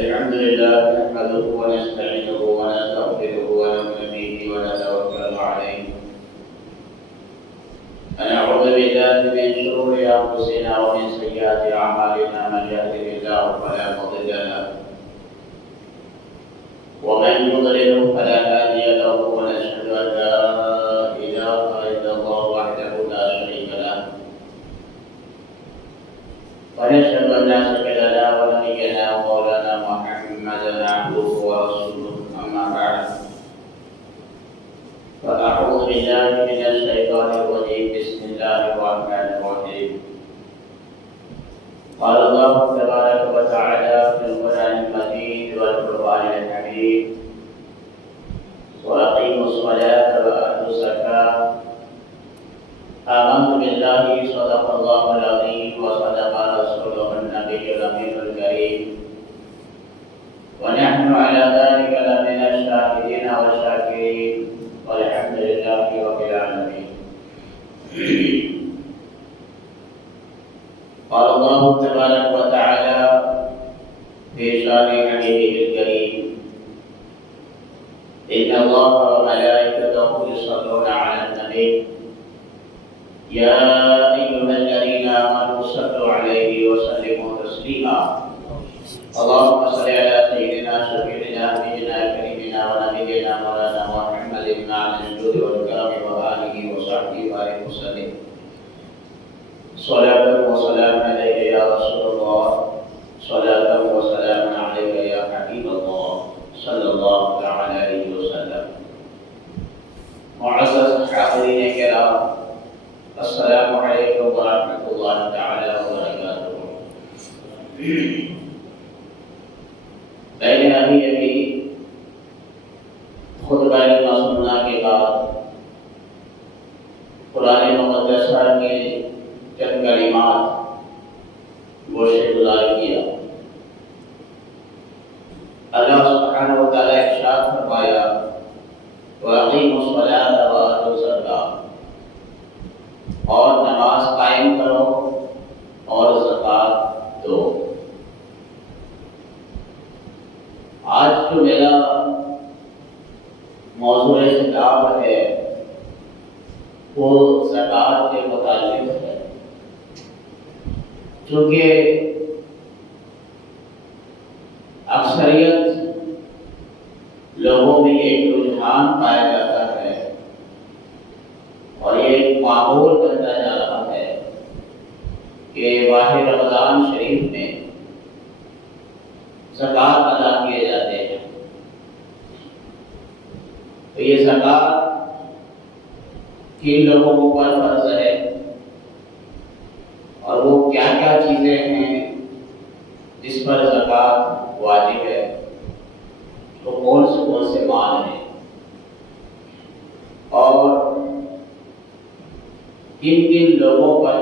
الحمد لله نحمده ونستعينه ونستغفره ونؤمن به ونتوكل عليه ونعوذ بالله من شرور انفسنا ومن سيئات اعمالنا من يهده الله فلا مضل له ومن يضلل فلا هادي له ونشهد ان لا اله الا الله وحده لا شريك له ونشهد ان سيدنا ونبينا ومولانا محمدا عبده ورسوله اما بعد فاعوذ بالله من الشيطان الرجيم بسم الله الرحمن الرحيم قال الله تبارك وتعالى في القران المجيد والقران الحميد واقيموا الصلاه واتوا الزكاه آمنت بالله صدق الله العظيم وصدق رسوله النبي الأمين الكريم ونحن على ذلك لمن الشاهدين والشاكرين والحمد لله رب العالمين. قال الله تبارك وتعالى في شان حبيبه الكريم إن الله وملائكته يصلون على النبي يا أيها الذين آمنوا صلوا عليه وسلموا تسليما اللهم صل على سيدنا شفيعنا نبينا كريمنا ونبينا مولانا محمد بن عبد الجود والكرم وآله وصحبه وآله وسلم صلاة وسلام عليك يا رسول الله صلاة وسلام عليك يا حبيب الله صلى الله تعالى عليه وسلم. معزز حاضرین کرام السلام علیکم ورحمۃ اللہ تعالی وبرکاتہ. میں نے ابھی خطبہ سننا کے بعد قرآن مقدسہ کے چند کلمات گوشے گزار کیا. اللہ سبحانہ و تعالی ارشاد فرمایا وَأَقِیمُوا الصَّلَاةَ وَآتُوا الزَّکَاةَ، اور نماز قائم کرو اور زکوٰۃ دو. آج جو میرا موضوع خطاب ہے وہ زکوٰۃ کے متعلق ہے، چونکہ اکثریت لوگوں میں ایک رجحان پایا جاتا ہے اور یہ ایک معمول بنتا جا رہا ہے کہ ماہ رمضان شریف میں زکوٰۃ ادا کیے جاتے ہیں. تو یہ زکوٰۃ کن لوگوں پر فرض ہے اور وہ کیا کیا چیزیں ہیں جس پر زکوٰۃ واجب ہے، تو کون سے مال ہیں اور کن کن لوگوں پر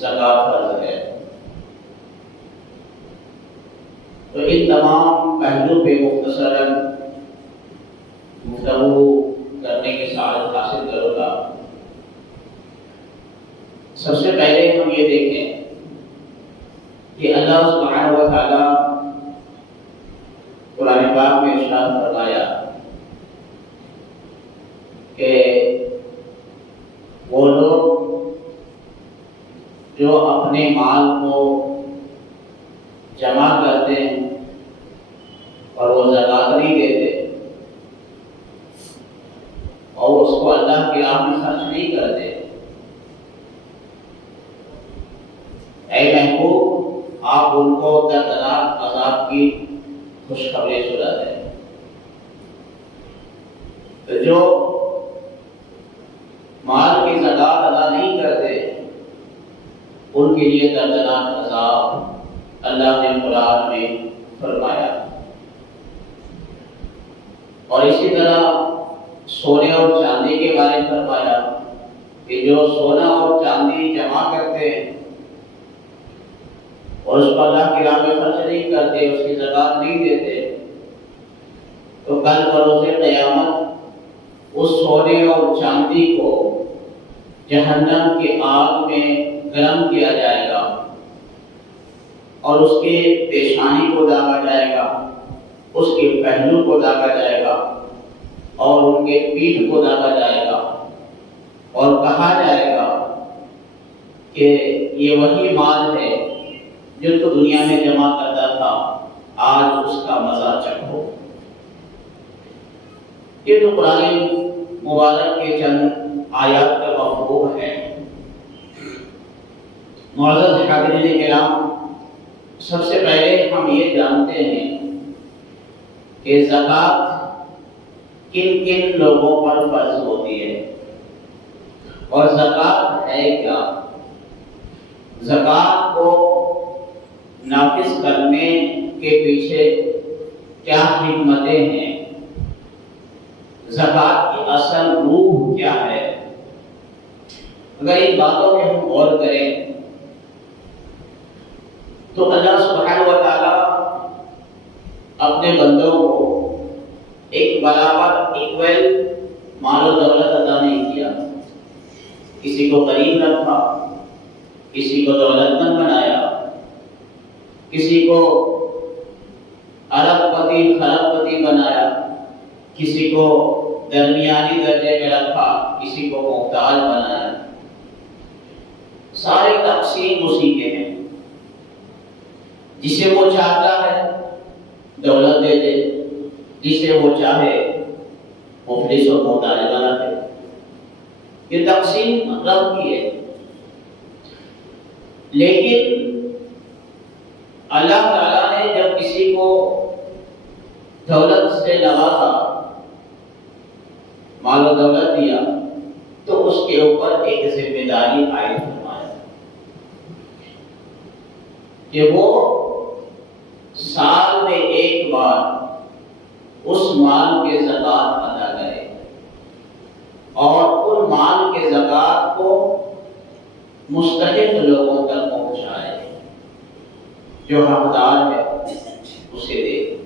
زکوٰۃ فرض ہے. تو ان تمام پہلو پہ مختصراً گفتگو کرنے کی سعادت حاصل کروں گا. سب سے پہلے ہم یہ دیکھیں کہ اللہ سبحانہ و تعالی قرآن پاک میں ارشاد فرمایا کہ وہ لوگ جو اپنے مال کو جمع کرتے ہیں اور وہ زکوٰۃ نہیں دیتے اور اس کو اللہ کی راہ میں خرچ نہیں کرتے، اے محبوب آپ ان کو دردناک عذاب کی خوشخبری سنا دیں. تو جو مال کی زکوٰۃ ادا نہیں کرتے ان کے لیے دردناک عذاب اللہ نے قرآن میں فرمایا. اور اسی طرح سونے اور چاندی کے بارے میں فرمایا کہ جو سونا اور چاندی جمع کرتے ہیں اور اس کو اللہ کی راہ میں خرچ نہیں کرتے، اس کی زکوٰۃ نہیں دیتے، تو کل بروز قیامت اس سونے اور چاندی کو جہنم کی آگ میں گرم کیا جائے گا اور اس کے پیشانی کو داغا پہلو کو داغا جائے گا اور ان کے پیٹھ کو داغا جائے گا اور کہا جائے گا کہ یہ وہی مال ہے جو تو دنیا میں جمع کرتا تھا، آج اس کا مزہ چکھو۔ یہ تو قرآن مبارک کے چند آیات کا مفہوم ہے۔ معزز حاضرین کرام، سب سے پہلے ہم یہ جانتے ہیں کہ زکوٰۃ کن کن لوگوں پر فرض ہوتی ہے اور زکوٰۃ ہے کیا؟ زکوٰۃ کو نافذ کرنے کے پیچھے کیا حکمتیں ہیں؟ زکوٰۃ کی اصل روح کیا ہے؟ اگر ان باتوں پہ ہم غور کریں تو اللہ سبحانہ و تعالیٰ اپنے بندوں کو ایک برابر ایکول مال و دولت عطا نہیں کیا۔ کسی کو غریب رکھا، کسی کو دولت مند بنایا، کسی کو ارب پتی خرب پتی بنایا، کسی کو درمیانی درجے میں رکھا، کسی کو محتاج بنایا۔ سارے تقسیم اسی کے ہیں۔ جسے وہ چاہتا ہے دولت دے دے، جسے وہ چاہے مفلس و محتاج بنا دے۔ یہ تقسیم رب کی ہے، لیکن اللہ تعالیٰ نے جب کسی کو دولت سے نوازا، مال و دولت دیا، تو اس کے اوپر ایک ذمہ داری عائد فرمایا کہ وہ سال میں ایک بار اس مال کے زکوٰۃ ادا کرے اور ان مال کے زکوٰۃ کو مستحق لوگوں تک پہنچائے، جو حقدار ہے اسے دے۔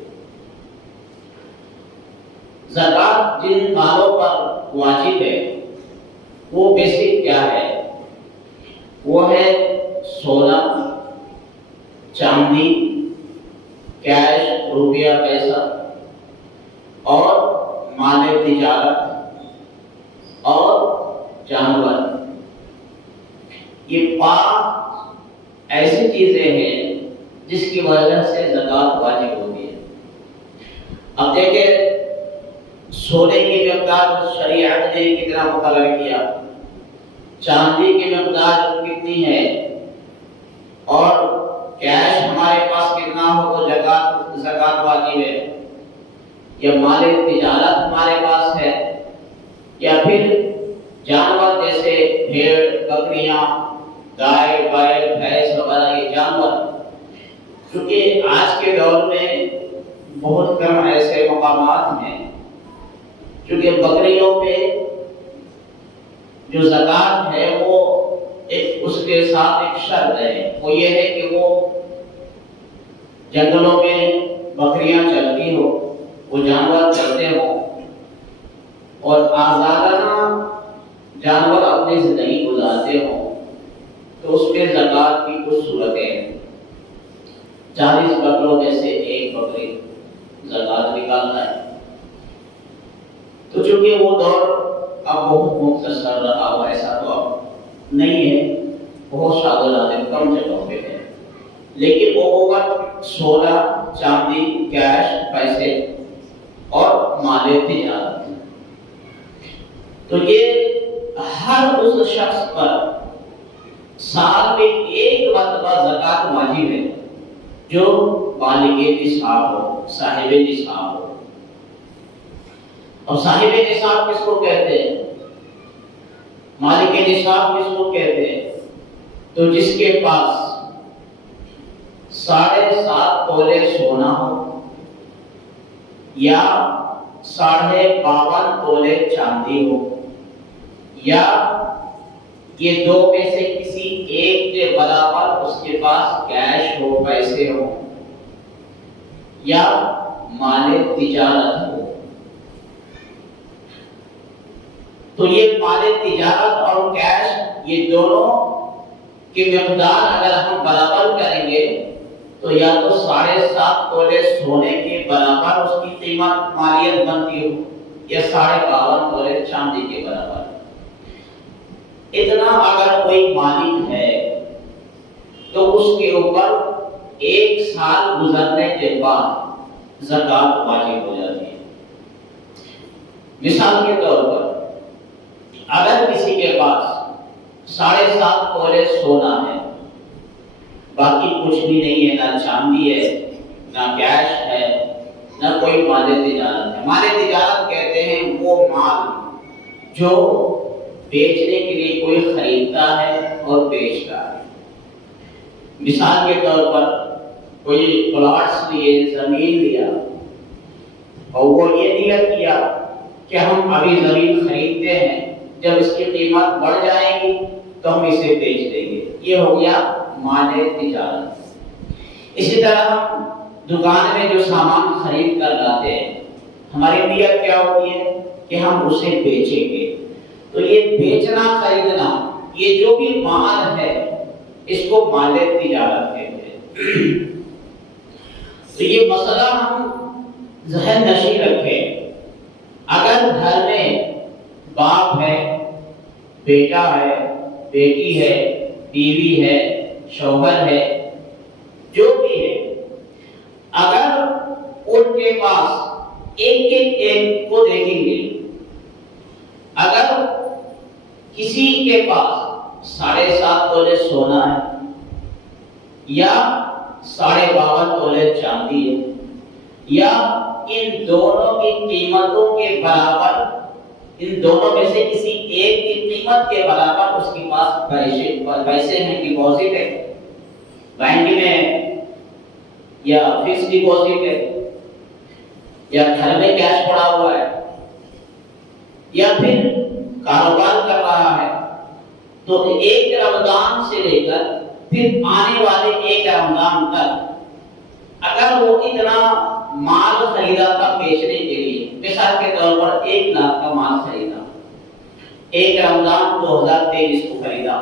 زکوٰۃ جن مالوں پر واجب ہے وہ بیسک کیا ہے؟ وہ ہے سونا، چاندی، کیش، روپیہ، پیسہ اور مال تجارت اور جانور۔ یہ 5 ایسی چیزیں ہیں جس کی وجہ سے زکوٰۃ واجب ہوتی ہے۔ اب دیکھیں سونے کی مقدار شریعت نے کتنا مقرر کیا، چاندی کی مقدار کتنی ہے، اور کیش ہمارے پاس کتنا ہو تو زکوٰۃ واجب ہے، یا مال تجارت ہمارے پاس ہے، یا پھر جانور جیسے بھیڑ، بکریاں، گائے، بیل، بھینس وغیرہ یہ جانور۔ کیونکہ آج کے دور میں بہت کم ایسے مقامات ہیں، کیونکہ بکریوں پہ جو زکوٰۃ ہے وہ اس کے ساتھ ایک شرط ہے، وہ یہ ہے کہ وہ جنگلوں میں بکریاں چلتی ہو، وہ جانور چلتے ہوں اور آزادانہ جانور اپنی زندگی گزارتے ہوں، تو اس میں زکوٰۃ کی کچھ صورتیں ہیں۔ 40 بکروں میں سے ایک بکری زکوٰۃ نکالنا ہے۔ تو چونکہ وہ دور اب بہت مختصر رہا ہوا، ایسا تو اب نہیں ہے، بہت شاغلات کم جگہوں پہ ہے، لیکن وہ سونا، چاندی، کیش، پیسے اور مال تجارت۔ تو یہ ہر اس شخص پر سال میں ایک مرتبہ زکوٰۃ واجب ہے جو بالغ نصاب ہو، صاحب نصاب ہو۔ اور صاحب نصاب کس کو کہتے ہیں؟ مالک نصاب کس کو کہتے ہیں؟ تو جس کے پاس 7.5 تولے سونا ہو یا 52.5 تولے چاندی ہو، یا یہ دو میں سے کسی ایک کے برابر اس کے پاس کیش ہو، پیسے ہو، یا مال تجارت ہو۔ تو یہ مال تجارت اور کیش، یہ دونوں کی مقدار اگر ہم برابر کریں گے تو یا تو 7.5 تولے سونے کے برابر اس کی قیمت مالیت بنتی ہو یا 52.5 تولے چاندی کے برابر۔ اتنا اگر کوئی مالک ہے تو اس کے اوپر 1 سال گزرنے کے بعد زکوٰۃ واجب ہو جاتی ہے۔ مثال کے طور پر اگر کسی کے پاس 7.5 تولے سونا ہے، باقی کچھ بھی نہیں ہے، نہ چاندی ہے، نہ کیش ہے، نہ کوئی مال تجارت ہے۔ مال تجارت کہتے ہیں وہ مال جو بیچنے کے لیے کوئی خریدتا ہے اور بیچتا ہے۔ مثال کے طور پر کوئی پلاٹس لیے، زمین لیا اور وہ یہ نیت کیا کہ ہم ابھی زمین خریدتے ہیں، جب اس کی قیمت بڑھ جائے گی تو ہم اسے بیچ دیں گے، یہ ہو گیا مال تجارت۔ اسی طرح ہم دکان میں جو سامان خرید کر لاتے ہیں، ہماری نیت کیا ہوتی ہے کہ ہم اسے بیچیں گے، تو یہ بیچنا خریدنا، یہ جو بھی مال ہے اس کو مال تجارت کہتے ہیں۔ تو یہ مسئلہ ہم ذہن نشین رکھیں۔ اگر گھر میں باپ ہے، بیٹا ہے، بیٹی ہے، بیوی ہے، شوہر ہے، جو بھی ہے، اگر ان کے پاس ایک کو دیکھیں گے، اگر کسی کے پاس 7.5 تولے سونا ہے یا 52.5 تولے چاندی ہے، یا ان دونوں کی قیمتوں کے برابر، ان دونوں میں سے کسی ایک کی قیمت کے برابر اس کے پاس پیسے ہیں، ڈپوزٹ ہے بینک میں یا فکس ڈپوزٹ ہے یا گھر میں کیش پڑا ہوا ہے یا پھر کاروبار کر رہا ہے، تو 1 رمضان سے لے کر پھر آنے والے 1 رمضان تک اگر وہ اتنا مال خریدا تھا بیچنے کے لیے، مثال کے طور پر 1 لاکھ کا مال خریدا، 1 رمضان 2023 کو خریدا،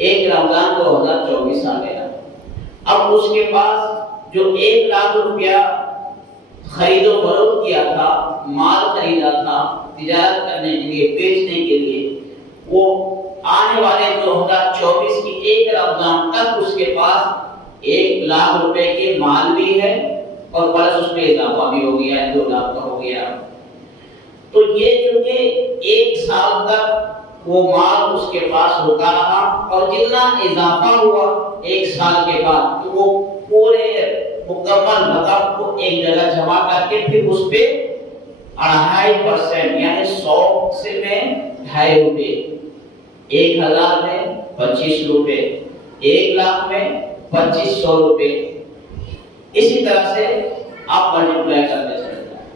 1 رمضان 2024 آ گیا، اب اس کے پاس جو 1 لاکھ روپیہ خرید و فروخت کیا تھا، مال خریدا تھا تجارت کرنے کے لیے، بیچنے کے لیے، وہ آنے والے 2024 کی 1 رمضان تک اس کے پاس 1 لاکھ روپے کے مال بھی ہے اور پلس اس میں اضافہ بھی ہو گیا ہے، 2 لاکھ کا ہو گیا۔ تو یہ جو کہ 1 سال تک وہ مال اس کے پاس ہوتا رہا اور جتنا اضافہ ہوا 1 سال کے بعد، تو وہ پورے مکمل رقم کو ایک جگہ جمع کر کے پھر اس پہ 2.5% یعنی 100 سے میں 2.5 روپے، 1000 میں 25 روپے، 1 لاکھ میں 2500 روپے، اسی طرح سے آپ ملٹیپلائی کرتے چلے جائیں۔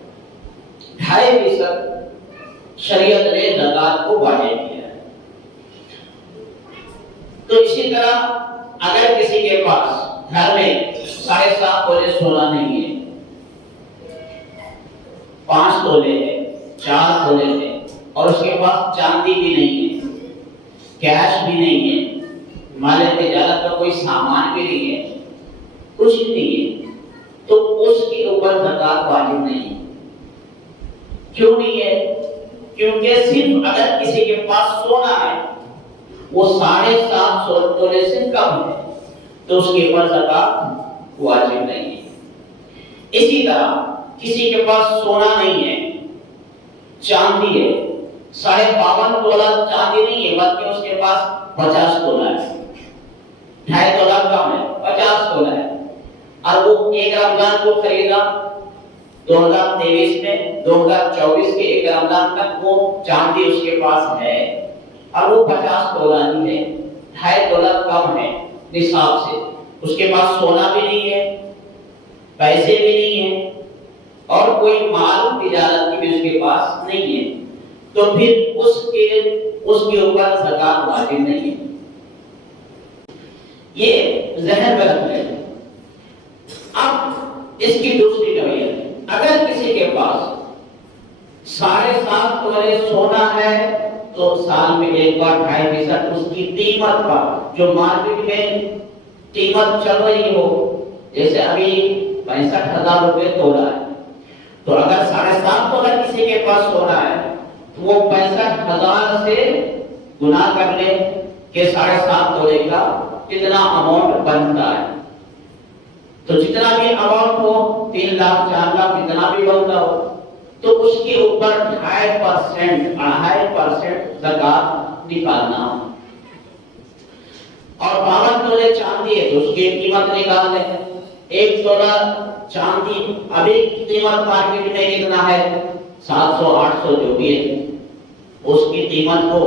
2.5% شریعت نے زکوٰۃ کو واجب کیا ہے۔ تو اسی طرح اگر کسی کے پاس گھر میں 7.5 تولے سونا نہیں ہے، 5 تولے ہے، 4 تولے ہے، اور اس کے پاس چاندی بھی نہیں ہے، کیش بھی نہیں ہے، مال تجارت کا کوئی سامان بھی نہیں ہے، کچھ نہیں ہے، تو اس کے اوپر زکوٰۃ واجب نہیں ہے۔ کیوں نہیں ہے؟ کیونکہ صرف اگر کسی کے پاس سونا ہے، وہ 7.5 تولے سے کم ہے، تو اس کے اوپر زکوٰۃ واجب نہیں ہے۔ اسی طرح کسی کے پاس سونا نہیں ہے، چاندی ہے، 52.5 تولہ چاندی نہیں ہے بلکہ اس کے پاس 50 تولہ ہے، 2.5 تولہ کم ہے، 50 تولہ ہے، اور وہ 1 رمضان کو خریدا 2023 میں، 2024 کے 1 رمضان تک وہ چاندی اس کے پاس ہے اور وہ 50 تولہ ہی ہے، 2.5 تولہ کم ہے نصاب سے، اس کے پاس سونا بھی نہیں ہے، پیسے بھی نہیں ہیں اور کوئی مال تجارت کی بھی اس کے پاس نہیں ہے، تو پھر اس کے اوپر زکوٰۃ واجب نہیں ہے۔ یہ ذہن میں رکھ لیں۔ اب اس کی دوسری نوعیت، اگر کسی کے پاس 7.5 تولے سونا ہے تو سال میں ایک بار 2.5% اس کی قیمت پر، جو مارکیٹ میں قیمت چل رہی ہو جیسے ابھی 65,000 روپے تولہ ہے، تو اگر 7.5 تولہ کسی کے پاس سونا ہے تو وہ 65,000 سے گنا کر لے کہ 7.5 تولے کا کتنا اماؤنٹ بنتا ہے۔ تو جتنا بھی اماؤنٹ ہو 3 لاکھ 4 لاکھ جتنا بھی بنتا ہو تو اس کے اوپر 2.5% زکات نکالنا۔ اور 52 تولے چاندی ہے تو اس کی قیمت نکال لیں۔ 1 تولہ چاندی ابھی قیمت مارکیٹ میں کتنا ہے؟ 700-800 جو بھی ہے، اس کی قیمت کو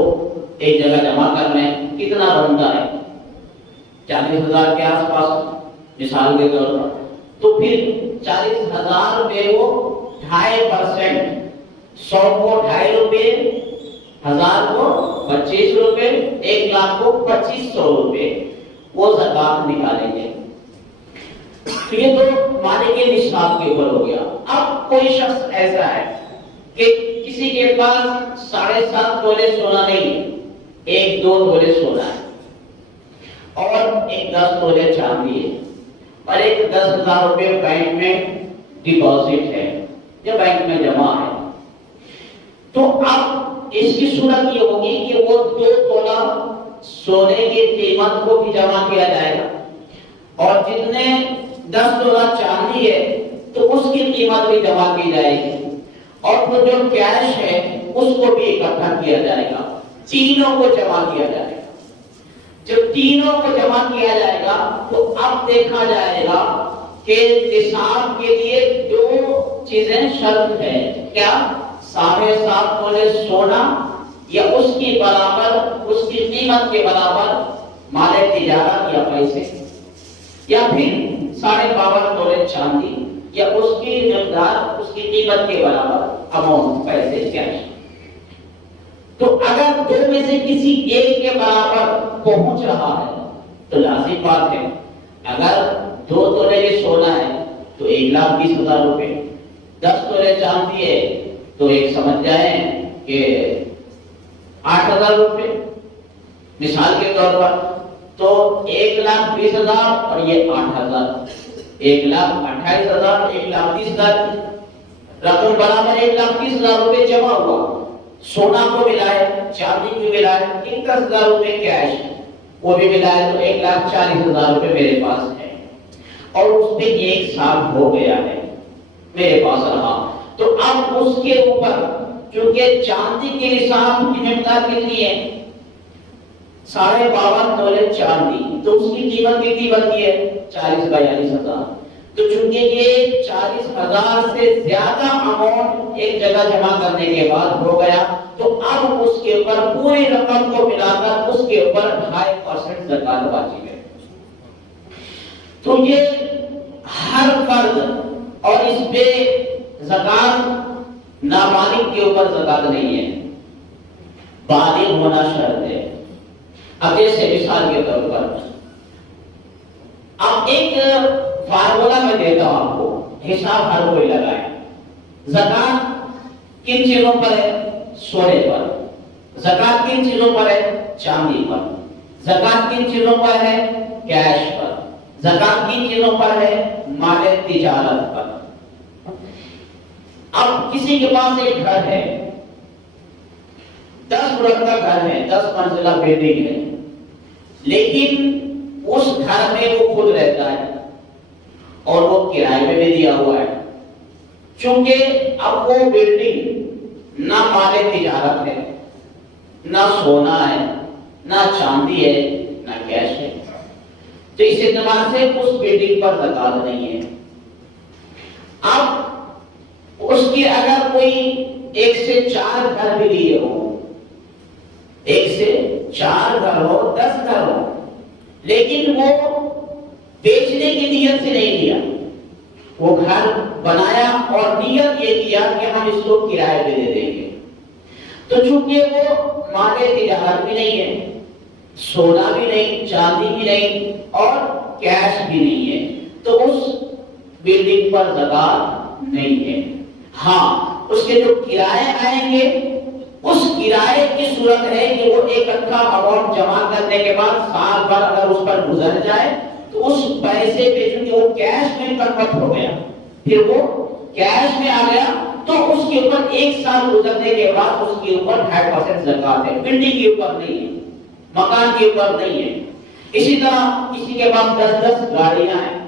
ایک جگہ جمع کر لیں، کتنا بنتا ہے؟ 40,000 کے آس پاس مثال کے طور پر۔ تو پھر 40,000 روپے کو 2.5%، 100 کو 2.5 روپے، 1000 کو 25 روپے، 1 لاکھ کو 2500 روپے وہ زکات نکالیں گے۔ تو یہ تو مالک نصاب کے اوپر ہو گیا۔ اب کوئی شخص ایسا ہے کہ کسی کے پاس 7.5 تولے سونا نہیں، 1-2 تولے سونا ہے اور 10 تولے چاندی ہے اور 10,000 روپے بینک میں ڈپازٹ ہے یا بینک میں جمع ہے، تو اب اس کی صورت یہ ہوگی کہ وہ 2 تولہ سونے کی قیمت کو بھی جمع کیا جائے گا اور جتنے 10 تولہ چاندی ہے تو اس کی قیمت بھی جمع کی جائے گی اور وہ جو کیش ہے اس کو بھی اکٹھا کیا جائے گا، تینوں کو جمع کیا جائے گا۔ جب تینوں کو جمع کیا جائے گا تو اب دیکھا جائے گا کہ نصاب کے لیے 2 چیزیں شرط ہے، کیا؟ 7.5 تولے سونا یا اس کی برابر، اس کی قیمت کے برابر مال تجارت یا پیسے، یا پھر 52.5 تولے چاندی یا اس کی مقدار، اس کی قیمت کے برابر اماؤنٹ پیسے کیش۔ تو اگر 2 میں سے کسی ایک کے برابر پہنچ رہا ہے تو لازم بات ہے، اگر 2 تولے یہ سونا ہے تو 1,20,000 روپے، 10 تولے چاندی ہے تو ایک سمجھ جائیں کہ 8,000 روپے مثال کے طور پر، تو 1,20,000 اور یہ 8,000، 1,28,000، 1,30,000 رقم برابر 1,30,000 روپے جمع ہوا۔ سونا کو ملائے، چاندی کو ملائے، 10,000 روپے کیش وہ بھی ملائے تو 1,40,000 روپے میرے پاس ہے اور اس پہ 1 سال ہو گیا ہے میرے پاس رہا، تو اب اس کے اوپر چونکہ چاندی کے نصاب کی مقدار کتنی ہے؟ 52.5 تولے چاندی، تو اس کی قیمت کتنی بنتی ہے؟ 40-42,000۔ تو چونکہ یہ 40,000 سے زیادہ اماؤنٹ ایک جگہ جمع کرنے کے بعد ہو گیا تو اب اس کے اوپر پوری رقم کو ملا کر اس کے اوپر 2.5% زکات واجب ہے۔ تو یہ ہر فرد، اور اس پہ زکات نابالغ کے اوپر زکات نہیں ہے، بالغ ہونا شرط ہے۔ اب جیسے مثال کے طور پر اب ایک فارمولا میں دیتا ہوں آپ کو، حساب ہر کوئی لگائے۔ زکات کن چیزوں پر ہے؟ سونے پر۔ زکات کن چیزوں پر ہے؟ چاندی پر۔ زکات کن چیزوں پر ہے؟ کیش پر۔ زکات کن چیزوں پر ہے؟ مال تجارت پر۔ اب کسی کے پاس ایک گھر ہے، 10 فلور کا گھر ہے، 10 منزلہ بلڈنگ ہے، لیکن اس گھر میں وہ خود رہتا ہے اور وہ کرائے پہ بھی دیا ہوا ہے۔ چونکہ اب وہ بلڈنگ نہ مال تجارت ہے، نہ سونا ہے، نہ چاندی ہے، نہ کیش ہے، تو اس اعتبار سے اس بلڈنگ پر زکات نہیں ہے۔ اب اس کی اگر کوئی 1 سے 4 گھر بھی لیے ہو، 1 سے 4 گھر ہو، 10 گھر ہو، لیکن وہ بیچنے کی نیت سے نہیں لیا، وہ گھر بنایا اور نیت یہ کیا کہ ہم اس کو کرائے پہ دے دیں گے، تو چونکہ وہ مال تجارت بھی نہیں ہے، سونا بھی نہیں، چاندی بھی نہیں اور کیش بھی نہیں ہے، تو اس بلڈنگ پر زکات نہیں ہے۔ ہاں اس کے جو کرائے آئیں گے اس کرائے کی صورت ہے کہ وہ ایک اکٹھا اماؤنٹ جمع کرنے کے بعد سال بھر اگر اس پر گزر جائے تو اس پیسے پہ چونکہ وہ کیش میں کنورٹ ہو گیا، پھر وہ کیش میں آ گیا، تو اس کے اوپر 1 سال گزرنے کے بعد اس کے اوپر 2.5% زکات ہے، بلڈنگ کے اوپر نہیں ہے، مکان کے اوپر نہیں ہے۔ اسی طرح کسی کے پاس 10 گاڑیاں ہیں،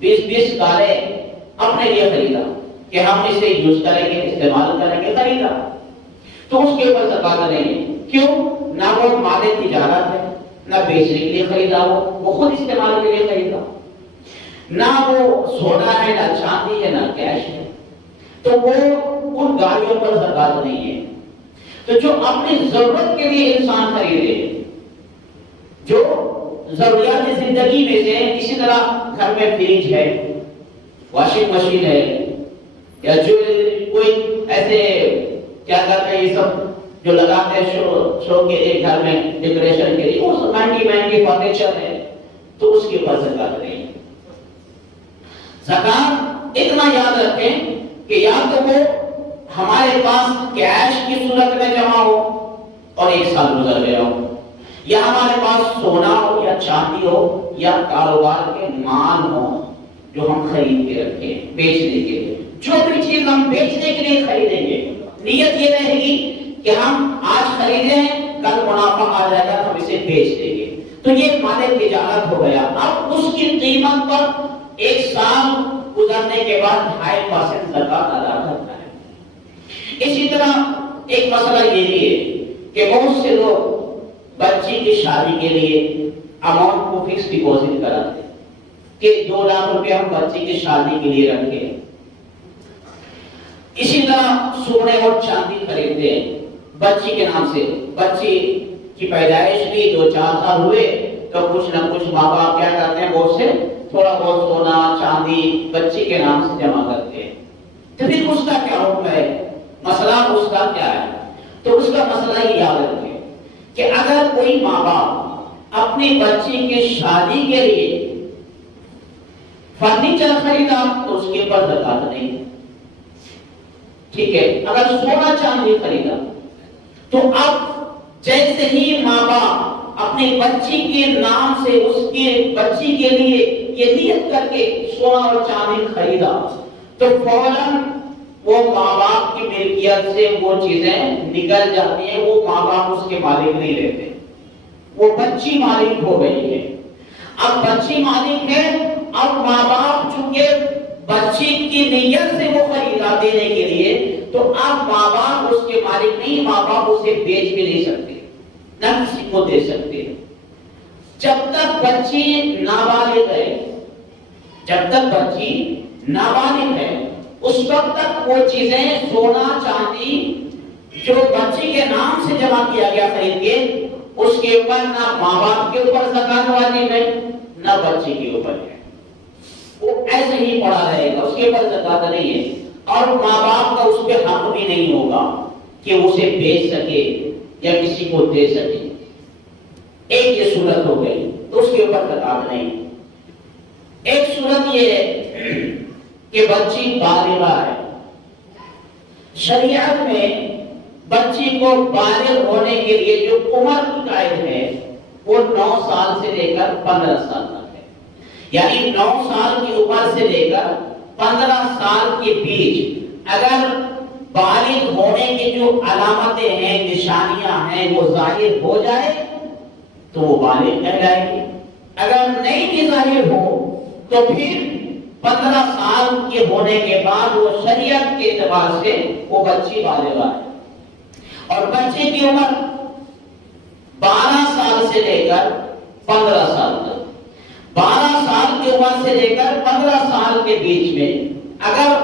20 کاریں اپنے لیے خریدا کہ ہم اسے یوز کریں گے، استعمال کریں گے، خریدا، تو اس کے اوپر زکات نہیں ہے۔ کیوں؟ نہ وہ مال تجارت ہے، نہ بیچنے کے لیے خریدا، وہ خود استعمال کے لیے خریدا، نہ وہ سونا ہے، نہ چاندی ہے، نہ کیش ہے، تو وہ ان گاڑیوں پر زکات نہیں ہے۔ تو جو اپنی ضرورت کے لیے انسان خریدے، جو ضروریات زندگی میں سے، اسی طرح گھر میں فریج ہے، واشنگ مشین ہے، یا جو کوئی ایسے کیا کہتے ہیں یہ سب جو لگاتے ہیں شو کے لیے گھر میں ڈیکوریشن کے لیے، وہ سب مہنگی فرنیچر ہے، تو اس کے اوپر زکات نہیں ہے۔ زکات اتنا یاد رکھیں کہ یا تو وہ ہمارے پاس کیش کی صورت میں جمع ہو اور 1 سال گزر گیا ہو، یا ہمارے پاس سونا ہو یا چاندی ہو یا کاروبار کے مال ہو جو ہم خرید کے رکھے بیچنے کے لیے۔ جو بھی چیز ہم بیچنے کے لیے خریدیں گے، نیت یہ رہے گی کہ ہم آج خریدے ہیں، کل منافع آ جائے گا تو ہم اسے بیچ دیں گے، تو یہ مال تجارت ہو گیا۔ اب اس کی قیمت پر 1 سال گزرنے کے بعد 2.5% زکات ادا کرنا ہے۔ اسی طرح ایک مسئلہ یہ بھی ہے کہ بہت سے لوگ بچی کی شادی کے لیے اماؤنٹ کو فکس ڈپوزٹ کراتے ہیں کہ 2 لاکھ روپے ہم بچی کی شادی کے لیے رکھیں۔ اسی طرح سونے اور چاندی خریدتے ہیں بچی کے نام سے، بچی کی پیدائش بھی 2-4 سال ہوئے تو کچھ نہ کچھ ماں باپ کیا کرتے ہیں، بہت سے تھوڑا بہت سونا چاندی بچی کے نام سے جمع کرتے ہیں۔ تو پھر اس کا کیا حکم ہے، مسئلہ اس کا کیا ہے؟ تو اس کا مسئلہ یہ یاد رکھیں کہ اگر کوئی ماں باپ اپنی بچی کی شادی کے لیے فرنیچر خریدا تو اس کے اوپر زکات نہیں ہے، ٹھیک ہے۔ اگر سونا چاندی خریدا تو اب جیسے ہی ماں باپ اپنی بچی کے نام سے اس کے بچی کے لیے یہ نیت کر کے سونا اور چاندی خریدا تو فوراً وہ ماں باپ کی ملکیت سے وہ چیزیں نکل جاتی ہیں، وہ ماں باپ اس کے مالک نہیں رہتے، وہ بچی مالک ہو گئی ہے۔ اب بچی مالک ہے، اب ماں باپ چونکہ بچی کی نیت سے وہ خریدا دینے کے لیے، تو اب ماں باپ اس کے مالک نہیں، ماں باپ اسے بیچ بھی نہیں سکتے، نہ کسی کو دے سکتے۔ جب تک بچی نابالغ ہے، جب تک بچی نابالغ ہے، اس وقت تک وہ چیزیں سونا چاندی جو بچی کے نام سے جمع کیا گیا خرید کے، اس کے اوپر نہ ماں باپ کے اوپر زکات واجب ہے نہ بچی کے اوپر ہے، وہ ایسے ہی پڑا رہے گا، اس کے اوپر زکات نہیں ہے، اور ماں باپ کا اس پہ حق بھی نہیں ہوگا کہ اسے بیچ سکے یا کسی کو دے سکے۔ ایک یہ صورت ہو گئی تو اس کے اوپر زکات نہیں۔ ایک صورت یہ ہے کہ بچی بالغہ ہے، شریعت میں بچی کو بالغ ہونے کے لیے جو عمر کی قائد ہے وہ 9 سال سے لے کر 15 سال تک ہے، یعنی 9 سال کی عمر سے لے کر 15 سال کے بیچ اگر بالغ ہونے کی جو علامتیں ہیں، نشانیاں ہیں، وہ ظاہر ہو جائے تو وہ بالغ کہلائے گی۔ اگر نہیں بھی ظاہر ہو تو پھر 15 سال کے ہونے کے بعد وہ شریعت کے اعتبار سے وہ بچی بالغہ ہے، اور بچے کی عمر 12 سال سے لے کر 15 سال تک، 12 سال کی عمر سے لے کر 15 سال کے بیچ میں اگر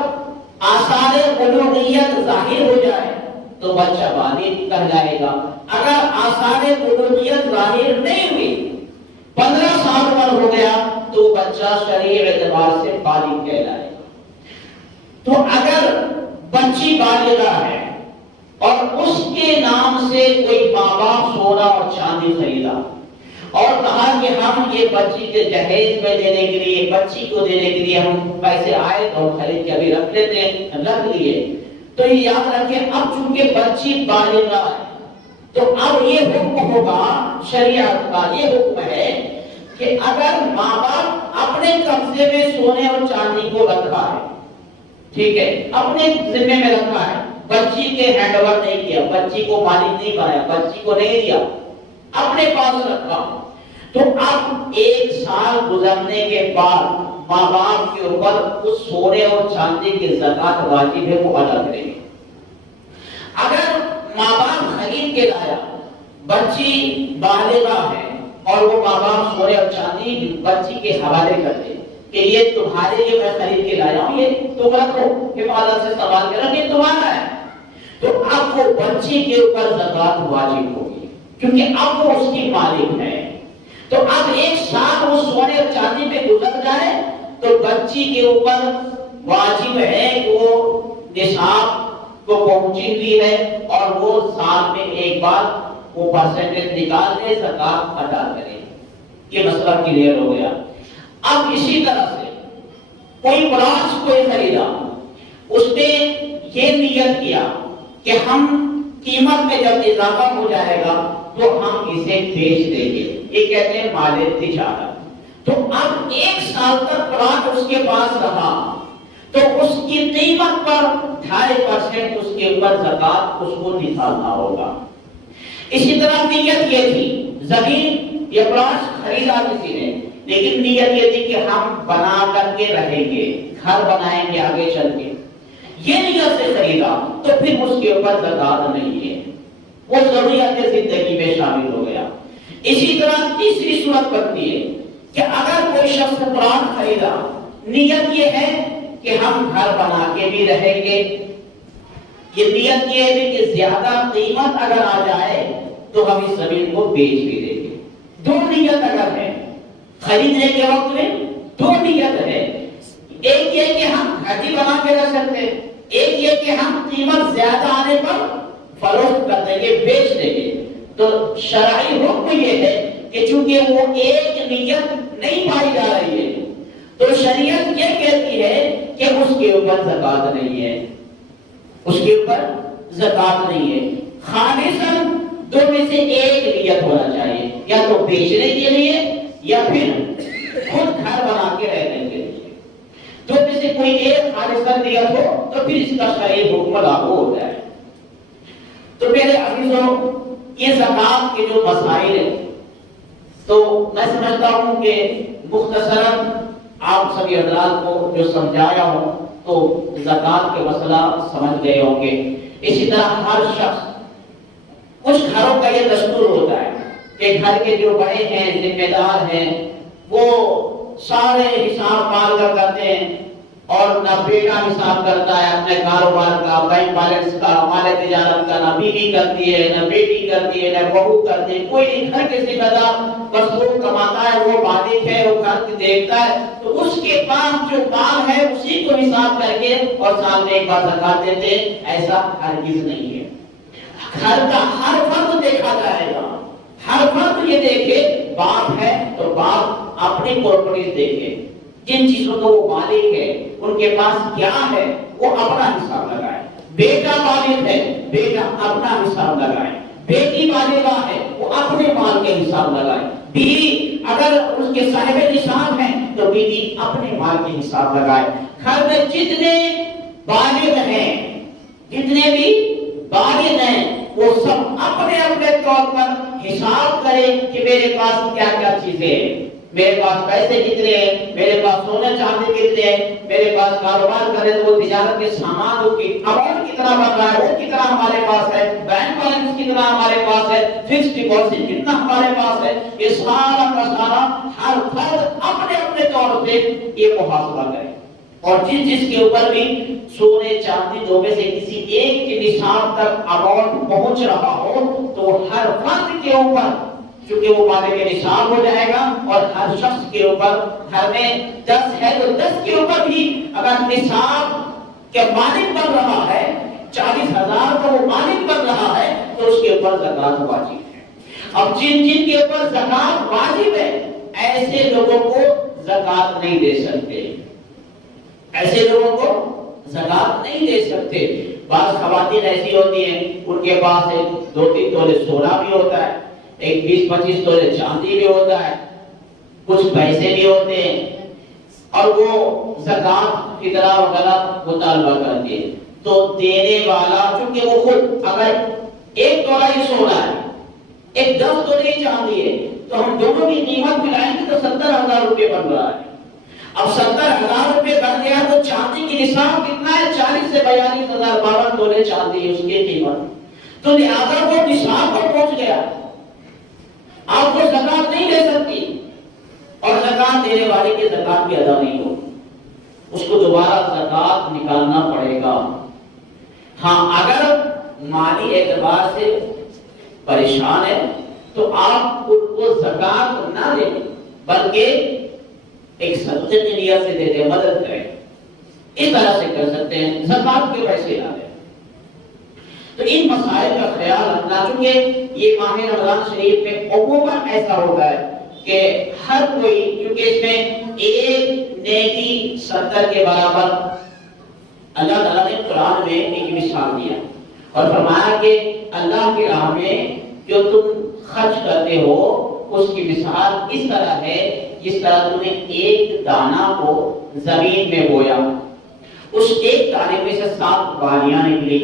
آثار بلوغیت ظاہر ہو جائے تو بچہ بالغ کہلائے گا۔ اگر آثار بلوغیت ظاہر نہیں ہوئی، 15 سال عمر ہو گیا تو بچہ شرعی اعتبار سے بالغ کہلائے گا۔ تو اگر بچی بالغہ ہے اور اس کے نام سے کوئی ماں باپ سونا اور چاندی خریدا اور کہا کہ ہم یہ بچی کے جہیز میں دینے کے لیے، بچی کو دینے کے لیے ہم پیسے آئے تو خرید کے ابھی رکھ لیتے ہیں، رکھ لیے، تو یہ یاد رکھیں اب چونکہ بچی بالغہ ہے تو اب یہ حکم ہوگا، شریعت کا یہ حکم ہے کہ اگر ماں باپ اپنے قبضے میں سونے اور چاندی کو رکھا ہے، ٹھیک ہے، اپنے ذمے میں رکھا ہے، بچی کے ہینڈ اوور نہیں کیا، بچی کو مالک نہیں بنایا، بچی کو نہیں دیا، اپنے پاس رکھا، تو اب 1 سال گزرنے کے بعد ماں باپ کے اوپر اس سونے اور چاندی کی زکات واجب ہے، وہ ادا کریں گے۔ اگر ماں باپ خرید کے لایا، بچی بالغہ ہے اور وہ ماں باپ سونے اور چاندی بچی کے حوالے کر دے کہ یہ تمہارے لیے میں خرید کے لایا ہوں، یہ تم رکھو، حفاظت سے سنبھال کے رکھو، یہ تمہارا ہے، تو اب وہ بچی کے اوپر زکات واجب ہوگی، کیونکہ اب وہ اس کی مالک ہے۔ تو اب 1 سال وہ سونے اور چاندی پہ گزر جائے تو بچی کے اوپر واجب ہے کہ وہ نصاب کو پہنچی ہوئی ہے اور وہ سال میں ایک بار وہ پرسنٹیج نکال دے، زکات ادا کرے۔ یہ مسئلہ کلیئر ہو گیا۔ اب اسی طرح سے کوئی پلاٹ کوئی خریدا، اس نے یہ نیت کیا کہ ہم قیمت میں جب اضافہ ہو جائے گا تو ہم اسے بیچ دیں گے، یہ کہتے ہیں مال تجارت۔ تو اب 1 سال تک پلاٹ اس کے پاس رہا تو اس کی قیمت پر 2.5% اس کے اوپر زکات اس کو نکالنا ہوگا۔ اسی طرح نیت یہ تھی، زمین یا پلاٹ خریدا کسی نے، لیکن نیت یہ تھی کہ ہم بنا کر کے رہیں گے، گھر بنائیں گے آگے چل کے، یہ نیت سے خریدا تو پھر اس کے اوپر زکات نہیں ہے، وہ ضروریات زندگی میں شامل ہو گیا۔ اسی طرح تیسری صورت بنتی ہے کہ اگر کوئی شخص پلاٹ خریدا، نیت یہ ہے کہ ہم گھر بنا کے بھی رہیں گے، یہ نیت یہ ہے کہ زیادہ قیمت اگر آ جائے تو ہم اس زمین کو بیچ بھی دیں گے۔ 2 نیت اگر ہے خریدنے کے وقت میں، 2 نیت ہے، ایک یہ کہ ہم گھر بھی بنا کے رکھ سکتے ہیں، ایک یہ کہ ہم قیمت زیادہ آنے پر فروخت کر دیں گے، بیچ دیں گے۔ تو شرعی حکم یہ ہے کہ چونکہ وہ ایک نیت نہیں پائی جا رہی ہے تو شریعت یہ کہتی ہے کہ اس کے اوپر زکات نہیں ہے، اس کے اوپر زکات نہیں ہے۔ خالصاً 2 میں سے ایک نیت ہونا چاہیے، یا تو بیچنے کے لیے یا پھر خود گھر بنا کے رہنے کے لیے۔ 2 میں سے کوئی ایک خالصاً نیت ہو تو پھر اس کا شرعی حکم لاگو ہو جائے۔ تو میرے عزیزوں، یہ زکات کے جو مسائل ہیں تو میں سمجھتا ہوں کہ مختصراً آپ سبھی حضرات کو جو سمجھایا ہوں تو زکات کے مسئلہ سمجھ گئے ہوں گے۔ اسی طرح ہر شخص، کچھ گھروں کا یہ دستور ہوتا ہے کہ گھر کے جو بڑے ہیں، ذمہ دار ہیں، وہ سارے حساب مال کا کرتے ہیں، اور نہ بیٹا حساب کرتا ہے اپنے کاروبار کا، بینک بیلنس کا، مال تجارت کا، نہ بیوی کرتی ہے، نہ بیٹی کرتی ہے، نہ بہو کرتی ہے، کوئی نہیں، گھر کے ذمہ دار، بس وہ کماتا ہے، وہ مالک ہے، وہ گھر کو دیکھتا ہے، تو اس کے پاس جو مال ہے اسی کو حساب کر کے اور سال میں ایک بار زکات دیتے ہیں، ایسا ہرگز نہیں ہے۔ گھر کا ہر فرد دیکھا جائے گا، ہر فرد یہ دیکھے، باپ ہے تو باپ اپنی پراپرٹیز دیکھے، جن چیزوں کو وہ مالک ہے ان کے پاس کیا ہے وہ اپنا حساب لگائے، بیٹا مالک ہے بیٹا اپنا حساب لگائے، بیٹی بالغہ ہے وہ اپنے مال کے حساب لگائے، بیوی اگر اس کے صاحب نصاب ہیں تو بیوی اپنے مال کے حساب لگائے۔ گھر میں جتنے بالغ ہیں، جتنے بھی بالغ ہیں، وہ سب اپنے اپنے طور پر حساب کریں کہ میرے پاس کیا کیا چیزیں ہیں، میرے پاس پیسے کتنے ہیں، میرے پاس سونے چاندی کتنے ہیں، میرے پاس کاروبار کرے تو وہ تجارت کے سامان کی اماؤنٹ کتنا بن رہا ہے، وہ کتنا ہمارے پاس ہے، بینک بیلنس کتنا ہمارے پاس ہے، فکس ڈپازٹ کتنا ہمارے پاس ہے، یہ سارا کا سارا ہر فرد اپنے اپنے طور سے یہ محاسبہ کرے، اور جس کے اوپر بھی سونے چاندی 2 میں سے کسی ایک کے نصاب تک اماؤنٹ پہنچ رہا ہو تو ہر فرد کے اوپر، چونکہ وہ مالک کے نصاب ہو جائے گا، اور ہر شخص کے اوپر، گھر میں 10 ہے تو 10 کے اوپر بھی اگر نصاب کے مالک بن رہا ہے، 40,000 کا وہ مالک بن رہا ہے تو اس کے اوپر زکات واجب ہے۔ اب جن کے اوپر زکات واجب ہے ایسے لوگوں کو زکات نہیں دے سکتے، ایسے لوگوں کو زکات نہیں دے سکتے۔ بعض خواتین ایسی ہوتی ہیں ان کے پاس 2-3 تولے سونا بھی ہوتا ہے، 20-25 تولے چاندی بھی ہوتا ہے، کچھ پیسے بھی ہوتے ہیں اور وہ زکات فطرہ وغیرہ مطالبہ کرتے ہیں، تو دینے والا چونکہ وہ خود اگر ایک تولہ ہی سونا ہے، ایک 10 تولے چاندی ہے، تو ہم دونوں کی قیمت ملائیں گے تو 70,000 روپے بن رہا ہے۔ اب 70,000 روپے بن گیا تو چاندی کی نصاب کتنا ہے؟ 40 سے 42,000، 52 تولے چاندی ہے اس کی قیمت، تو لہذا وہ نصاب پر پہنچ گیا، آپ کو زکات نہیں دے سکتی، اور زکات دینے والے کی زکات بھی ادا نہیں ہوگی، اس کو دوبارہ زکات نکالنا پڑے گا۔ ہاں اگر مالی اعتبار سے پریشان ہے تو آپ خود کو زکات نہ دیں بلکہ ایک صدقے کی نیت سے دے دیں، مدد کریں، اس طرح سے کر سکتے ہیں، زکات کے پیسے نہ دیں۔ تو ان مسائل کا خیال رکھنا، چونکہ یہ ماہ رمضان شریف میں عموماً ایسا ہوتا ہے کہ ہر کوئی، کیونکہ اس میں ایک نیکی 70 کے برابر اللہ تعالیٰ نے قرآن میں ایک مثال دیا اور فرمایا کہ اللہ کی راہ میں جو تم خرچ کرتے ہو اس کی مثال اس طرح ہے جس طرح تم نے ایک دانہ کو زمین میں بویا، اس ایک دانے میں سے 7 بالیاں نکلی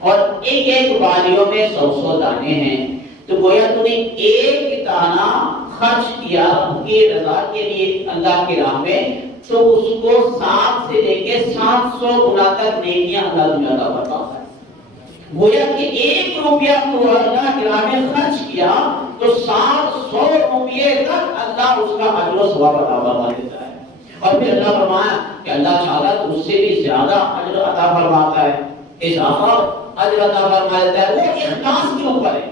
اور ایک ایک بالیوں میں 100 دانے ہیں، تو گویا تم نے ایک دانہ خرچ کیا کی رضا کے لیے اللہ کی راہ میں، تو اس کو 7 سے لے کے 700 گنا تک نیکیاں اللہ دنیا کا بتاتا ہے۔ گویا کہ 1 روپیہ تو اللہ کی راہ میں خرچ کیا تو 700 روپیے تک اللہ اس کا اجر و ثواب عطا فرما دیتا ہے، اور پھر اللہ فرمایا کہ اللہ چاہتا تو اس سے بھی زیادہ اجر عطا فرماتا ہے، اضافہ اجر عطا فرما دیتا ہے۔ وہ اخلاص کے اوپر ہے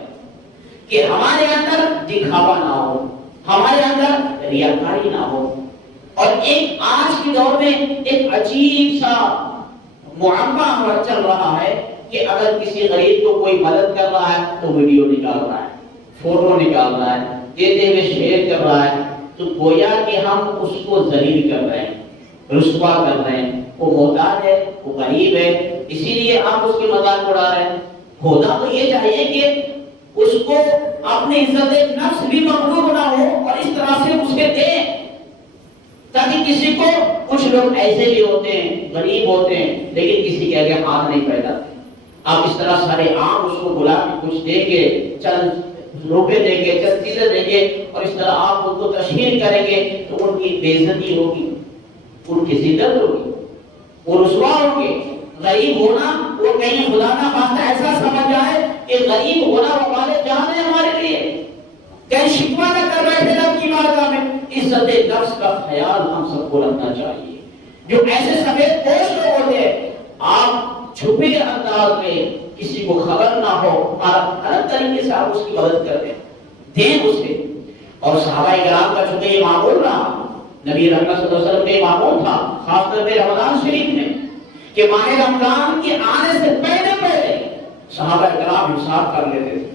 کہ ہمارے اندر دکھاوا نہ ہو، ہمارے اندر ریاکاری نہ ہو۔ اور ایک آج کے دور میں ایک عجیب سا معاملہ چل رہا ہے کہ اگر کسی غریب کو کوئی مدد کر رہا ہے تو ویڈیو نکال رہا ہے، فوٹو نکال رہا ہے، دیتے ہوئے شیئر کر رہا ہے، تو گویا کہ ہم اس کو ذلیل کر رہے ہیں، رسوا کر رہے ہیں۔ وہ محتاج ہے، وہ غریب ہے، اسی لیے آپ اس کے مذاق اڑا رہے ہیں۔ ہونا تو یہ چاہیے کہ اس کو اپنی عزت نفس بھی مغلوب نہ ہو اور اس طرح سے اسے دیں، تاکہ کسی کو، کچھ لوگ ایسے بھی ہوتے ہیں غریب ہوتے ہیں لیکن کسی کے آگے ہاتھ نہیں پھیلاتے، آپ اس طرح سارے عام اس کو بلا کے کچھ دیں گے، چند روپے دیں گے، چند چیزیں دیں گے، اور اس طرح آپ ان کو تشہیر کریں گے تو ان کی بے عزتی ہوگی، ان کی ذلت ہوگی، وہ رسوا ہوں گے۔ غریب ہونا وہ کہیں خدا نہ خواستہ ایسا سمجھ جائے کہ غریب ہونا وہ والے جان ہے ہمارے لیے، کہیں شکوہ نہ کر بیٹھے رب کی بارگاہ میں۔ عزت نفس کا خیال ہم سب کو رکھنا چاہیے۔ جو ایسے سفید پوش لوگ ہوتے ہیں، آپ چھپے انداز میں کسی کو خبر نہ ہو، ہر طریقے سے آپ اس کی مدد کر دیں اسے۔ اور صحابہ کرام کا چونکہ یہ معمول رہا، نبی رحمت صلی اللہ علیہ وسلم کا یہ معمول تھا، خاص طور پہ رمضان شریف میں، کہ ماہ رمضان کے آنے سے پہلے صحابہ کرام حساب کر لیتے تھے،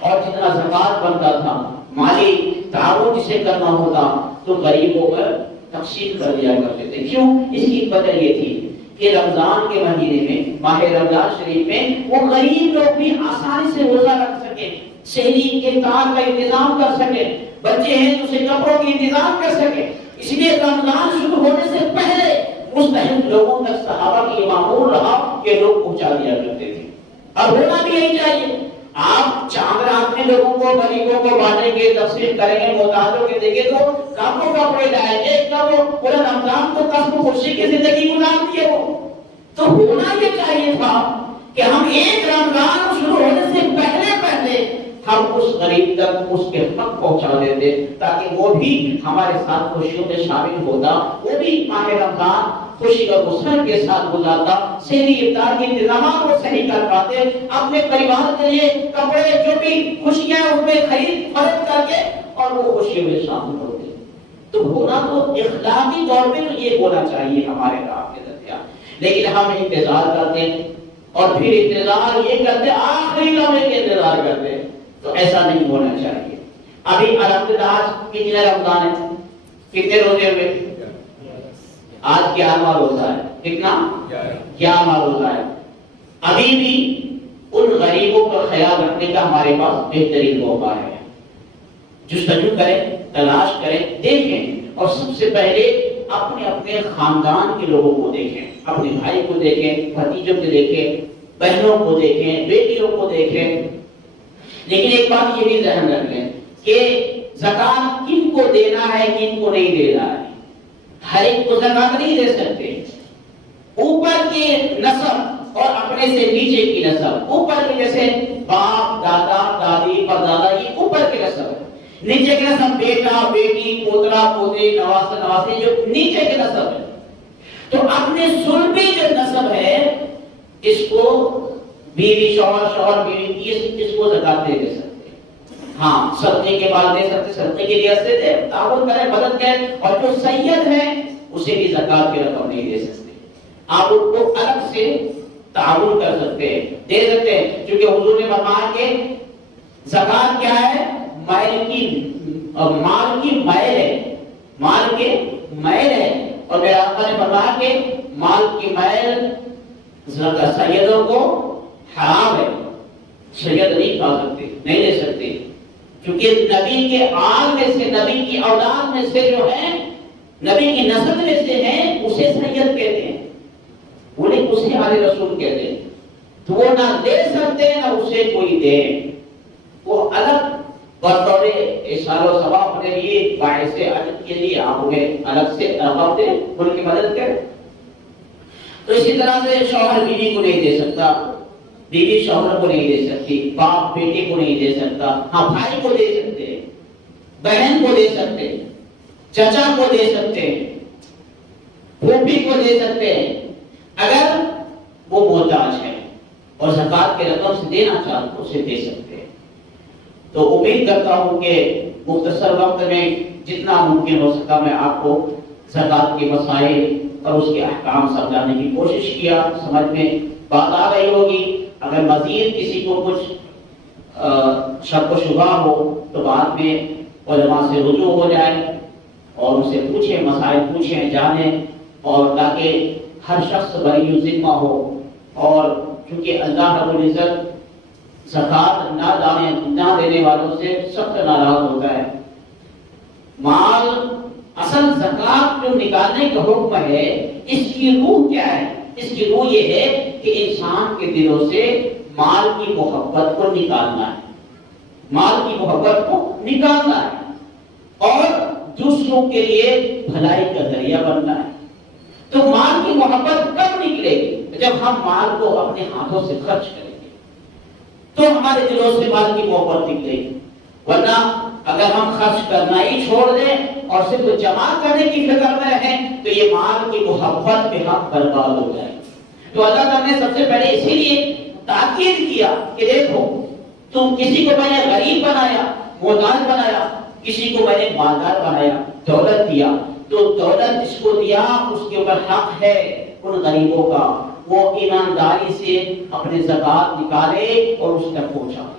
اور جتنا زکات بنتا تھا، مالی تعاون جسے کرنا ہوتا تو غریبوں پر تقسیم کر دیا کرتے تھے۔ کیوں؟ اس کی وجہ یہ تھی کہ رمضان کے مہینے میں، ماہ رمضان شریف میں، وہ غریب لوگ بھی آسانی سے روزہ رکھ سکے، سحری افطار کا انتظام کر سکے، بچے ہیں تو اسے کپڑوں کی انتظام کر سکے۔ اس لیے رمضان شروع ہونے سے پہلے مستحق لوگوں تک صحابہ کی معمول رہا کہ لوگ پہنچا دیا کرتے تھے۔ اب ہونا بھی یہی چاہیے۔ آپ چاند رات میں لوگوں کو، غریبوں کو بانٹیں گے، تقسیم کریں گے، محتاجوں کے دیں گے، تو کب کو کپڑے لائیں گے، کب وہ پورا رمضان کو کب کو خوشی کی زندگی گزار دیے وہ۔ تو ہونا یہ چاہیے تھا کہ ہم ایک رمضان شروع ہونے سے پہلے ہم اس غریب تک اس کے حق پہنچا دیتے، تاکہ وہ بھی ہمارے ساتھ خوشیوں میں شامل ہوتا، وہ بھی ماہ رمضان خوشی اور مسرت کے ساتھ گزارتا، سحری افطار کے انتظامات کو صحیح کر پاتے، اپنے پریوار کے لیے کپڑے جو بھی خوشیاں اس میں خرید فرد کر کے اور وہ خوشیوں میں شامل ہوتے۔ تو ہونا تو اخلاقی طور پہ تو یہ ہونا چاہیے ہمارے کام کے درمیان، لیکن ہم انتظار کرتے ہیں اور پھر انتظار یہ کرتے آخری لمحے کے انتظار کرتے، تو ایسا نہیں ہونا چاہیے۔ ابھی الحمدللہ آج کتنے رمضان ہے، کتنے روزے ہوئے؟ آج 11واں روزہ ہے۔ کتنا؟ 11واں روزہ ہے۔ ابھی بھی ان غریبوں کا خیال رکھنے کا ہمارے پاس بہترین موقع ہے۔ جستجو کریں تلاش کریں، دیکھیں، اور سب سے پہلے اپنے اپنے خاندان کے لوگوں کو دیکھیں، اپنے بھائی کو دیکھیں، بھتیجوں کو دیکھیں، بہنوں کو دیکھیں، بیٹیوں کو دیکھیں۔ لیکن ایک بات یہ بھی ذہن رکھ لیں کہ زکات کن کو دینا ہے، کن کو نہیں دینا ہے۔ ہر ایک کو زکات نہیں دے سکتے۔ اوپر کی نسب اور اپنے سے نیچے کی نسب، اوپر کی جیسے باپ، دادا، دادی، پردادا، یہ اوپر کی نسب ہے۔ نیچے کی نسب بیٹا، بیٹی، پوترا، پوتی، نواز، نوازی، جو نیچے کی نسب ہے۔ تو اپنے سلبی جو نسب ہے اس کو بیوی، شوہر، شوہر بیوی، اس کو زکات دے سکتے ہیں۔ ہاں، صدقے کے بعد دے سکتے، صدقے کے لیے سے دے، تعاون کریں، مدد کریں، اور جو سید ہے اسے بھی زکات کی رقم نہیں دے سکتے۔ آپ ان کو الگ سے تعاون کر سکتے ہیں، دے سکتے ہیں، کیونکہ حضور نے فرمایا کہ زکات کیا ہے؟ مال کی میل ہے، مال کے میل ہے، اور میرے آقا نے فرمایا کہ مال کی میل سیدوں کو حرام ہے، سید نہیں کھا سکتے، نہیں لے سکتے، کیونکہ نبی کے آل میں سے، نبی کی اولاد میں سے جو ہے، نبی کی نسل میں سے ہیں، اسے سید کہتے ہیں، انہیں اسے آل رسول کہتے ہیں۔ تو وہ نہ دے سکتے نہ اسے کوئی دے، وہ الگ بطور احسان و ثواب اپنے لیے، باعث اجر کے لیے آپ انہیں الگ سے رقم دیں، ان کی مدد کریں۔ تو اسی طرح سے شوہر بیوی کو نہیں دے سکتا، بیوی شوہر کو نہیں دے سکتی، باپ بیٹے کو نہیں دے سکتا، ہاں بھائی کو دے سکتے ہیں، بہن کو دے سکتے ہیں، چچا کو دے سکتے ہیں، پھوپھی کو دے سکتے ہیں، اگر وہ محتاج ہے اور زکات کے رقم سے دینا چاہتے تو اسے دے سکتے ہیں۔ تو امید کرتا ہوں کہ مختصر وقت میں جتنا ممکن ہو سکا میں آپ کو زکات کے مسائل اور اس کے احکام سمجھانے کی کوشش کیا، سمجھ میں بات آ رہی ہوگی۔ اگر مزید کسی کو کچھ شک و شبہ ہو تو بعد میں علماء سے رجوع ہو جائے اور ان سے پوچھیں، مسائل پوچھیں، جانیں، اور تاکہ ہر شخص بری ذمہ ہو۔ اور چونکہ اللہ رب العزت زکات نہ دینے والوں سے سخت ناراض ہوتا ہے۔ مال اصل زکات جو نکالنے کا حکم ہے، اس کی روح کیا ہے؟ اس کی روح یہ ہے کہ انسان کے دلوں سے مال کی محبت کو نکالنا ہے، مال کی محبت کو نکالنا ہے اور دوسروں کے لیے بھلائی کا ذریعہ بننا ہے۔ تو مال کی محبت کب نکلے گی؟ جب ہم مال کو اپنے ہاتھوں سے خرچ کریں گے تو ہمارے دلوں سے مال کی محبت نکلے گی، ورنہ اگر ہم خرچ کرنا ہی چھوڑ دیں اور صرف جمع کرنے کی فکر میں رہیں تو یہ مال کی محبت پہ ہم برباد ہو جائیں۔ تو اللہ تعالیٰ نے سب سے پہلے اسی لیے تاکید کیا کہ دیکھو، تم کسی کو میں نے غریب بنایا، محتاج بنایا، کسی کو میں نے مالدار بنایا، دولت دیا، تو دولت جس کو دیا اس کے اوپر حق ہے ان غریبوں کا، وہ ایمانداری سے اپنے زکات نکالے اور اس تک پہنچائے۔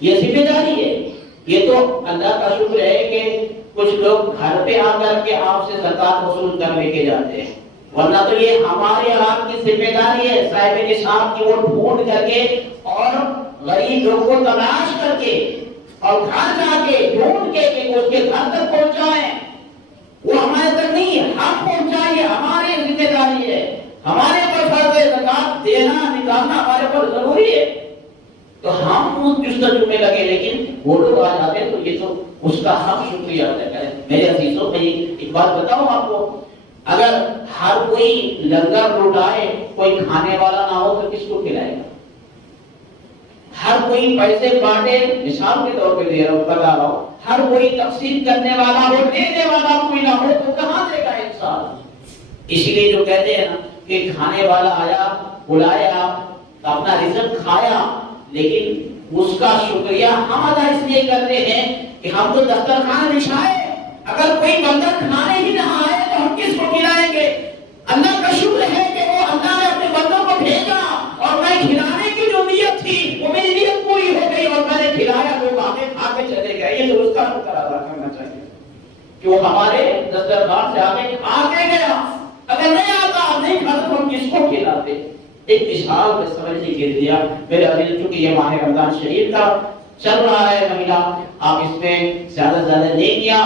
یہ ذمہ داری ہے۔ یہ تو اللہ کا شکر ہے کہ کچھ لوگ گھر پہ آ کر کے آپ سے زکات وصول کر لے کے جاتے ہیں، ورنہ تو یہ ہمارے آپ کی ذمہ داری ہے، صاحب نصاب کی وہ ڈھونڈ کر کے اور غریب لوگوں کو تلاش کر کے اور گھر جا کے ڈھونڈ کے کہ اس کے گھر تک پہنچائیں۔ وہ ہمارے تک نہیں ہے، ہم پہنچائیں، ہماری ذمہ داری ہے، ہمارے پر فرض ہے، زکات دینا نکالنا ہمارے پر ضروری ہے۔ تو ہم اس جستجو میں لگے، لیکن وہ لوگ آ جاتے ہیں تو یہ تو اس کا حق شکریہ ادا کریں۔ میرے عزیزوں، میں ایک بات بتاؤں آپ کو، اگر ہر کوئی لنگر لٹائے، کوئی کھانے والا نہ ہو تو کس کو کھلائے گا؟ ہر کوئی پیسے بانٹے، مثال کے طور پہ دے رہا ہوں، بتا رہا ہوں، ہر کوئی تقسیم کرنے والا ہو، دینے والا کوئی نہ ہو تو کہاں دے گا انسان؟ اسی لیے جو کہتے ہیں نا کہ کھانے والا آیا، بلایا، اپنا رزق کھایا، لیکن اس کا شکریہ ہم ادا اس لیے کرتے ہیں کہ ہم تو دسترخوان بچھائے، اگر کوئی بندہ کھانے ہی نہ آئے تو ہم کس کو کھلائیں گے؟ اللہ کا شکر ہے کہ وہ اللہ نے اپنے بندوں کو بھیجا اور میں کھلانے کی جو نیت تھی وہ میری نیت پوری ہو گئی اور میں نے کھلایا، لوگ آگے کھا کے چلے گئے۔ یہ تو اس کا شکر ادا کرنا چاہیے کہ وہ ہمارے دسترخوان سے آگے کھا کے گیا۔ اگر نہیں آتا، نہیں کھاتا تو ہم کس کو کھلاتے؟ ایک مثال میں سمجھنے کے لیے میرے عزیز، چونکہ یہ ماہ رمضان شریف کا چل رہا ہے مہینہ، آپ اس میں زیادہ سے زیادہ نیکیاں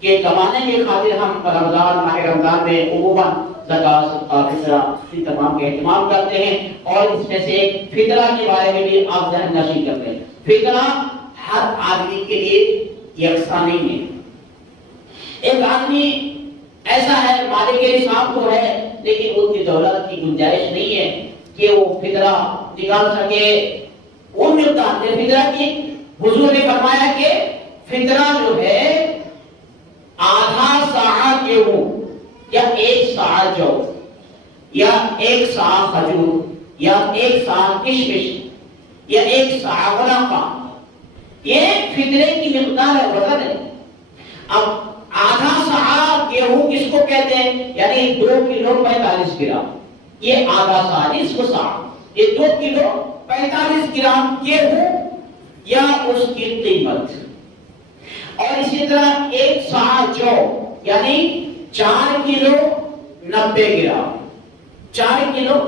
کہ کمانے کی خاطر ہم ماہ رمضان میں عموماً زکوٰۃ، صدقہ، فطرہ ان تمام کا اہتمام کرتے ہیں، اور اس میں سے فطرہ کے بارے میں بھی آپ ذہن نشین کرتے ہیں۔ فطرہ ہر آدمی کے لیے یکساں نہیں ہے۔ ایک آدمی ایسا ہے مالک نصاب تو ہے لیکن ان کی دولت کی گنجائش نہیں ہے کہ وہ فطرہ نکال سکے۔ وہ مقدار فطرہ کی حضور نے فرمایا کہ فطرہ جو ہے آدھا ساع گیہوں یا 1 ساع جو یا 1 ساع کھجور یا 1 ساع کشمش یا 1 ساع منافع، یہ فطرے کی مقدار ہے، وزن ہے۔ اب آدھا ساع گیہوں کس کو کہتے ہیں؟ یعنی 2 کلو 45 گرام، یہ آدھا ساع، اس کو ساع، یہ 2 کلو 45 گرام گیہوں یا اس کی قیمت۔ اور اسی طرح 1 ساع جو یعنی 4 کلو 90 گرام، 4 کلو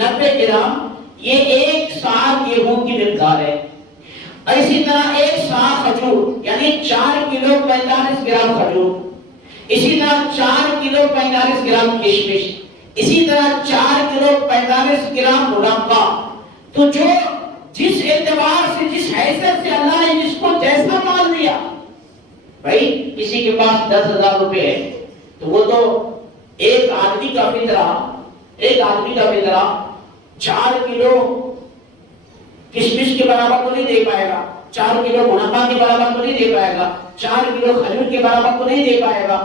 90 گرام یہ 1 ساع گیہوں کی مقدار ہے۔ اور اسی طرح 1 ساع کھجور یعنی 4 کلو 45 گرام کھجور، اسی طرح 4 کلو 45 گرام کشمش، اسی طرح 4 کلو 45 گرام منافع۔ تو جو جس اعتبار سے، جس حیثیت سے اللہ نے جس کو جیسا مال دیا، بھائی کسی کے پاس 10,000 روپے ہے تو وہ تو ایک آدمی کا فطرہ 4 کلو کشمش کے برابر تو نہیں دے پائے گا، 4 کلو منافع کے برابر تو نہیں دے پائے گا، 4 کلو کھجور کے برابر تو نہیں دے پائے گا۔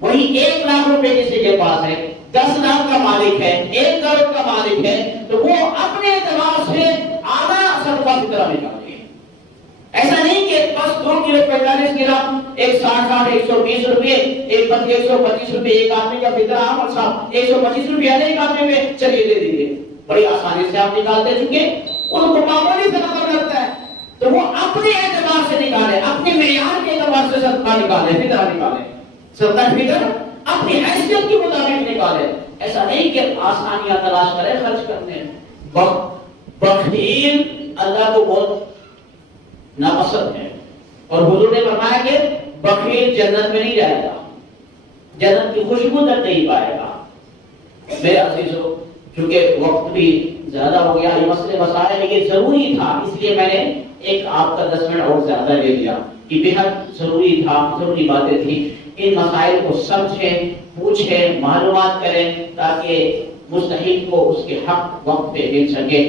وہی 1 لاکھ روپے کسی کے پاس ہے، 10 لاکھ کا مالک ہے، 1 کروڑ کا مالک ہے، تو وہ اپنے اعتبار سے آدھا صدقہ فطرہ نکالے۔ ایسا نہیں کہ بس 2 کلو 45 گرام 160 120 روپے، 125 روپے ایک آدمی کا فطرہ، عامر صاحب 125 روپے ایک آدمی میں چلیے دے دیجیے، بڑی آسانی سے آپ نکالتے چکے، ان کو معمولی صدقہ لگتا ہے تو وہ اپنے اعتبار سے نکالے، اپنے معیار کے اعتبار سے صدقہ نکالے، فطرہ نکالے، صدقہ فطر اپنی حیثیت کے مطابق نکالے۔ ایسا نہیں کہ آسانیاں تلاش کرے خرچ کرنے۔ بخیل اللہ کو بہت ناپسند ہے، اور حضور نے فرمایا کہ بخیل جنت میں نہیں جائے گا، جنت کی خوشبو تک نہیں پائے گا۔ میرے عزیزو، چونکہ وقت بھی زیادہ ہو گیا، یہ مسئلے مسائل لیکن ضروری تھا، اس لیے میں نے ایک آپ کا 10 منٹ اور زیادہ لے لیا کہ بہت ضروری تھا، ضروری باتیں تھیں۔ ان مسائل کو سمجھیں، پوچھیں، معلومات کریں تاکہ مستحق کو اس کے حق وقت پہ مل سکے۔